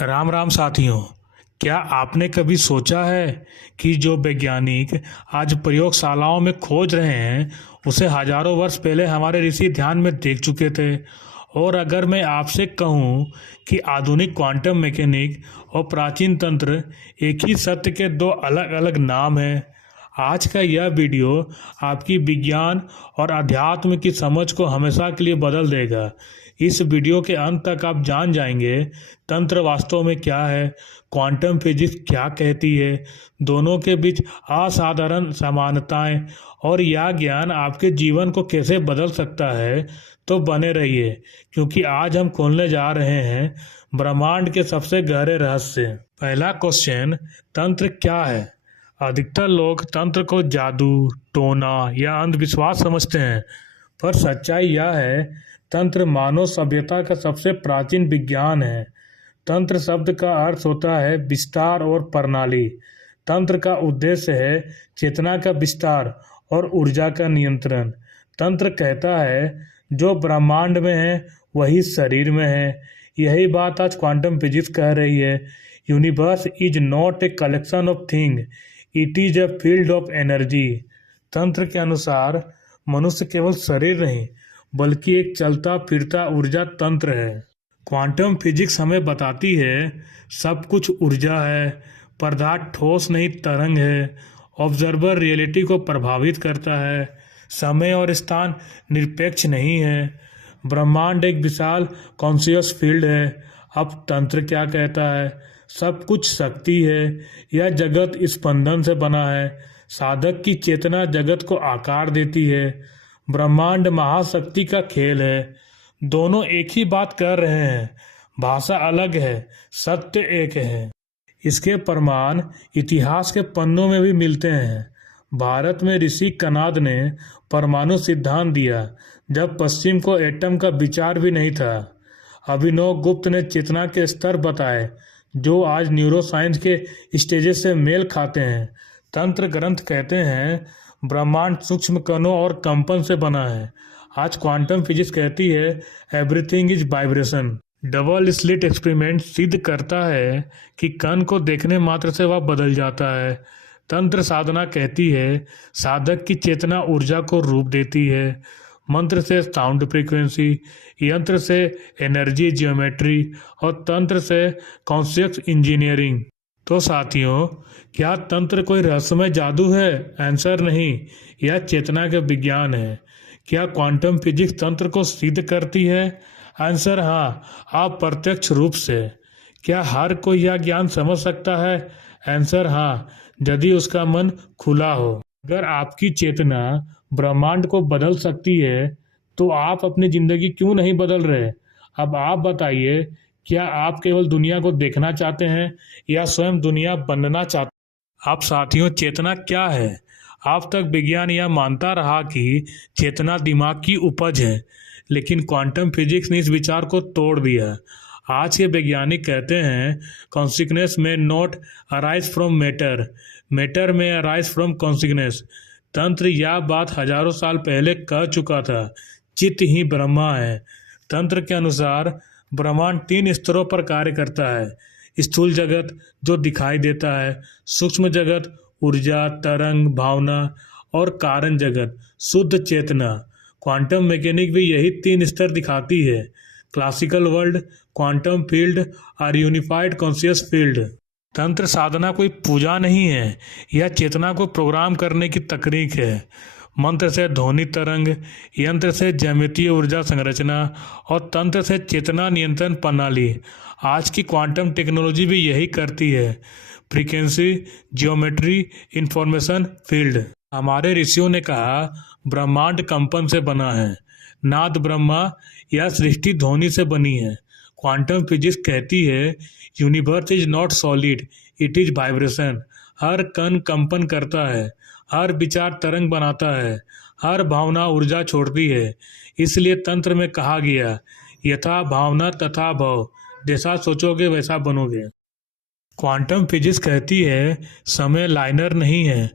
राम राम साथियों। क्या आपने कभी सोचा है कि जो वैज्ञानिक आज प्रयोगशालाओं में खोज रहे हैं उसे हजारों वर्ष पहले हमारे ऋषि ध्यान में देख चुके थे। और अगर मैं आपसे कहूं कि आधुनिक क्वांटम मैकेनिक और प्राचीन तंत्र एक ही सत्य के दो अलग अलग नाम हैं। आज का यह वीडियो आपकी विज्ञान और अध्यात्म की समझ को हमेशा के लिए बदल देगा। इस वीडियो के अंत तक आप जान जाएंगे तंत्र वास्तव में क्या है, क्वांटम फिजिक्स क्या कहती है, दोनों के बीच असाधारण समानताएं और यह ज्ञान आपके जीवन को कैसे बदल सकता है। तो बने रहिए, क्योंकि आज हम खोलने जा रहे हैं ब्रह्मांड के सबसे गहरे रहस्य। पहला क्वेश्चन, तंत्र क्या है? अधिकतर लोग तंत्र को जादू, टोना या अंधविश्वास समझते हैं, पर सच्चाई यह है तंत्र मानव सभ्यता का सबसे प्राचीन विज्ञान है। तंत्र शब्द का अर्थ होता है विस्तार और प्रणाली। तंत्र का उद्देश्य है चेतना का विस्तार और ऊर्जा का नियंत्रण। तंत्र कहता है जो ब्रह्मांड में है वही शरीर में है। यही बात आज क्वांटम फिजिक्स कह रही है। Universe is not a collection of thing, it is a field of energy. तंत्र के अनुसार मनुष्य केवल शरीर नहीं बल्कि एक चलता फिरता ऊर्जा तंत्र है। क्वांटम फिजिक्स हमें बताती है सब कुछ ऊर्जा है, पदार्थ ठोस नहीं तरंग है, ऑब्जर्वर रियलिटी को प्रभावित करता है, समय और स्थान निरपेक्ष नहीं है, ब्रह्मांड एक विशाल कॉन्शियस फील्ड है। अब तंत्र क्या कहता है? सब कुछ शक्ति है, यह जगत स्पंदन से बना है, साधक की चेतना जगत को आकार देती है, ब्रह्मांड महाशक्ति का खेल है। दोनों एक ही बात कर रहे हैं, भाषा अलग है, सत्य एक है। इसके प्रमाण इतिहास के पन्नों में भी मिलते हैं। भारत में ऋषि कनाद ने परमाणु सिद्धांत दिया जब पश्चिम को एटम का विचार भी नहीं था। अभिनव गुप्त ने चेतना के स्तर बताए जो आज न्यूरोसाइंस के स्टेजेस से मेल खाते हैं। तंत्र ग्रंथ कहते हैं ब्रह्मांड सूक्ष्म कणों और कंपन से बना है। आज क्वांटम फिजिक्स कहती है everything is vibration. Double slit experiment सिद्ध करता है कि कण को देखने मात्र से वह बदल जाता है। तंत्र साधना कहती है साधक की चेतना ऊर्जा को रूप देती है। मंत्र से साउंड फ्रीक्वेंसी, यंत्र से एनर्जी जियोमेट्री और तंत्र से कॉन्शियस इंजीनियरिंग। तो साथियों, क्या तंत्र कोई रहस्यमय जादू है? आंसर नहीं, यह चेतना का विज्ञान है। क्या क्वांटम फिजिक्स तंत्र को सिद्ध करती है? आंसर हाँ, अप्रत्यक्ष रूप से। क्या हर कोई यह ज्ञान समझ सकता है? आंसर हाँ, यदि उसका मन खुला हो। अगर आपकी चेतना ब्रह्मांड को बदल सकती है तो आप अपनी जिंदगी क्यों नहीं बदल रहे? अब आप बताइए, क्या आप केवल दुनिया को देखना चाहते हैं या स्वयं दुनिया बनना चाहते हैं? आप साथियों, चेतना क्या है? अब तक विज्ञान यह मानता रहा कि चेतना दिमाग की उपज है, लेकिन क्वांटम फिजिक्स ने इस विचार को तोड़ दिया। आज के वैज्ञानिक कहते हैं कॉन्सिक्वेंस में not arise from matter, matter में अराइज फ्रॉम कॉन्सिक्वेंस। तंत्र यह बात हजारों साल पहले कह चुका था, चित्त ही ब्रह्मा है। तंत्र के अनुसार ब्रह्मांड 3 स्तरों पर कार्य करता है। स्थूल जगत जो दिखाई देता है, सूक्ष्म जगत ऊर्जा तरंग भावना और कारण जगत शुद्ध चेतना। क्वांटम मैकेनिक भी यही 3 स्तर दिखाती है, क्लासिकल वर्ल्ड, क्वांटम फील्ड और यूनिफाइड कॉन्शियस फील्ड। तंत्र साधना कोई पूजा नहीं है, यह चेतना को प्रोग्राम करने की तकनीक है। मंत्र से ध्वनि तरंग, यंत्र से ज्यामितीय ऊर्जा संरचना और तंत्र से चेतना नियंत्रण प्रणाली। आज की क्वांटम टेक्नोलॉजी भी यही करती है, फ्रीक्वेंसी जियोमेट्री इंफॉर्मेशन फील्ड। हमारे ऋषियों ने कहा ब्रह्मांड कंपन से बना है, नाद ब्रह्मा यह सृष्टि ध्वनि से बनी है। क्वांटम फिजिक्स कहती है universe is not solid, it is vibration. हर कण कंपन करता है, हर विचार तरंग बनाता है, हर भावना ऊर्जा छोड़ती है। इसलिए तंत्र में कहा गया यथा भावना तथा भव, जैसा सोचोगे वैसा बनोगे। क्वांटम फिजिक्स कहती है समय लाइनर नहीं है,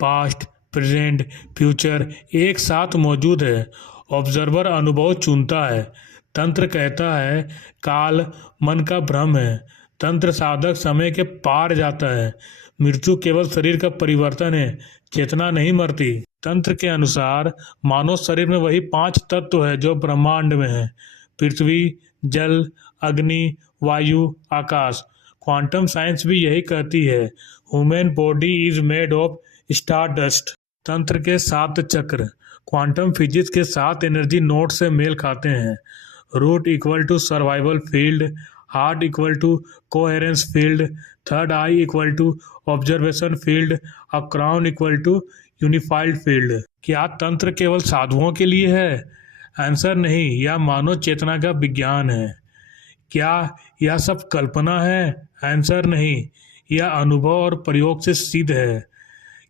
पास्ट प्रेजेंट फ्यूचर एक साथ मौजूद है, ऑब्जर्वर अनुभव चुनता है। तंत्र कहता है काल मन का भ्रम है, तंत्र साधक समय के पार जाता है। मृत्यु केवल शरीर का परिवर्तन है, चेतना नहीं मरती। तंत्र के अनुसार मानव शरीर में वही 5 तत्व है जो ब्रह्मांड में है: पृथ्वी, जल, अग्नि, वायु, आकाश। क्वांटम साइंस भी यही कहती है, human body is made of star dust. तंत्र के 7 चक्र क्वांटम फिजिक्स के 7 एनर्जी नोड से मेल खाते हैं। Root equal to survival field, heart equal to coherence field, third eye equal to observation field, और crown equal to unified field. क्या तंत्र केवल साधुओं के लिए है? आंसर नहीं, यह मानव चेतना का विज्ञान है। क्या यह सब कल्पना है? आंसर नहीं, यह अनुभव और प्रयोग से सिद्ध है।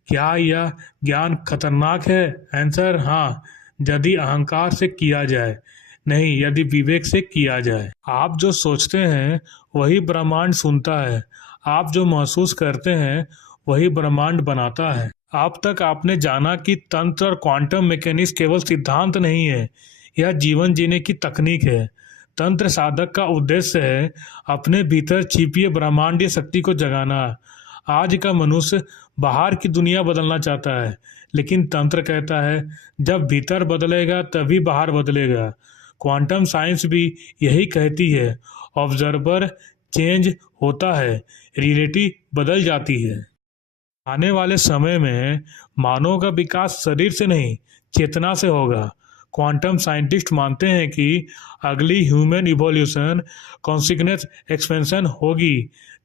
क्या यह ज्ञान खतरनाक है? आंसर हाँ, यदि अहंकार से किया जाए, नहीं यदि विवेक से किया जाए। आप जो सोचते हैं वही ब्रह्मांड सुनता है, आप जो महसूस करते हैं वही ब्रह्मांड बनाता है। अब तक आपने जाना कि तंत्र और क्वांटम मैकेनिक्स केवल सिद्धांत नहीं है, यह जीवन जीने की तकनीक है। तंत्र साधक का उद्देश्य है अपने भीतर छिपी ब्रह्मांडीय शक्ति को जगाना। आज का मनुष्य बाहर की दुनिया बदलना चाहता है, लेकिन तंत्र कहता है जब भीतर बदलेगा तभी बाहर बदलेगा। क्वांटम साइंस भी यही कहती है, ऑब्जर्वर चेंज होता है, रियलिटी बदल जाती है। आने वाले समय में मानव का विकास शरीर से नहीं, चेतना से होगा। क्वांटम साइंटिस्ट मानते हैं कि अगली ह्यूमन इवोल्यूशन कॉन्सिक्वेंस एक्सपेंशन होगी।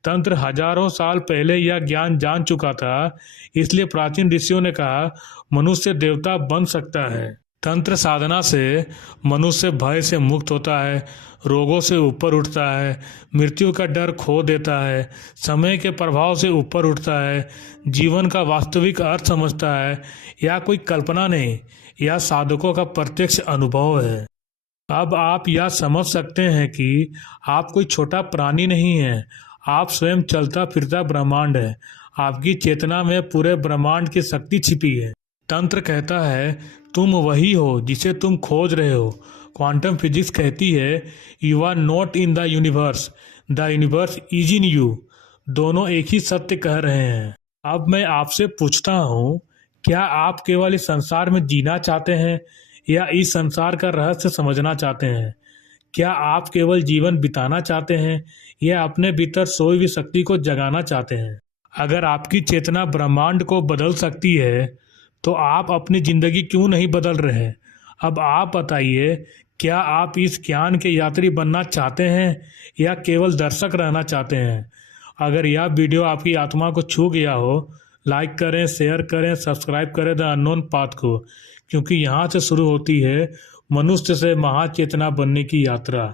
तंत्र हजारों साल पहले यह ज्ञान जान चुका था, इसलिए प्राचीन ऋषियों ने कहा मनुष्य देवता बन सकता है। तंत्र साधना से मनुष्य भय से मुक्त होता है, रोगों से ऊपर उठता है, मृत्यु का डर खो देता है, समय के प्रभाव से ऊपर उठता है, जीवन का वास्तविक अर्थ समझता है। यह कोई कल्पना नहीं, यह साधकों का प्रत्यक्ष अनुभव है। अब आप यह समझ सकते हैं कि आप कोई छोटा प्राणी नहीं हैं, आप स्वयं चलता फिरता ब्रह्मांड है। आपकी चेतना में पूरे ब्रह्मांड की शक्ति छिपी है। तंत्र कहता है तुम वही हो जिसे तुम खोज रहे हो। क्वांटम फिजिक्स कहती है you are not in the universe, the universe is in you. दोनों एक ही सत्य कह रहे हैं। अब मैं आपसे पूछता हूँ, क्या आप केवल इस संसार में जीना चाहते हैं या इस संसार का रहस्य समझना चाहते हैं? क्या आप केवल जीवन बिताना चाहते हैं या अपने भीतर सोई हुई शक्ति को जगाना चाहते हैं? अगर आपकी चेतना ब्रह्मांड को बदल सकती है तो आप अपनी जिंदगी क्यों नहीं बदल रहे? अब आप बताइए, क्या आप इस ज्ञान के यात्री बनना चाहते हैं या केवल दर्शक रहना चाहते हैं? अगर यह वीडियो आपकी आत्मा को छू गया हो, लाइक करें, शेयर करें, सब्सक्राइब करें द अननोन पाथ को, क्योंकि यहाँ से शुरू होती है मनुष्य से महाचेतना बनने की यात्रा।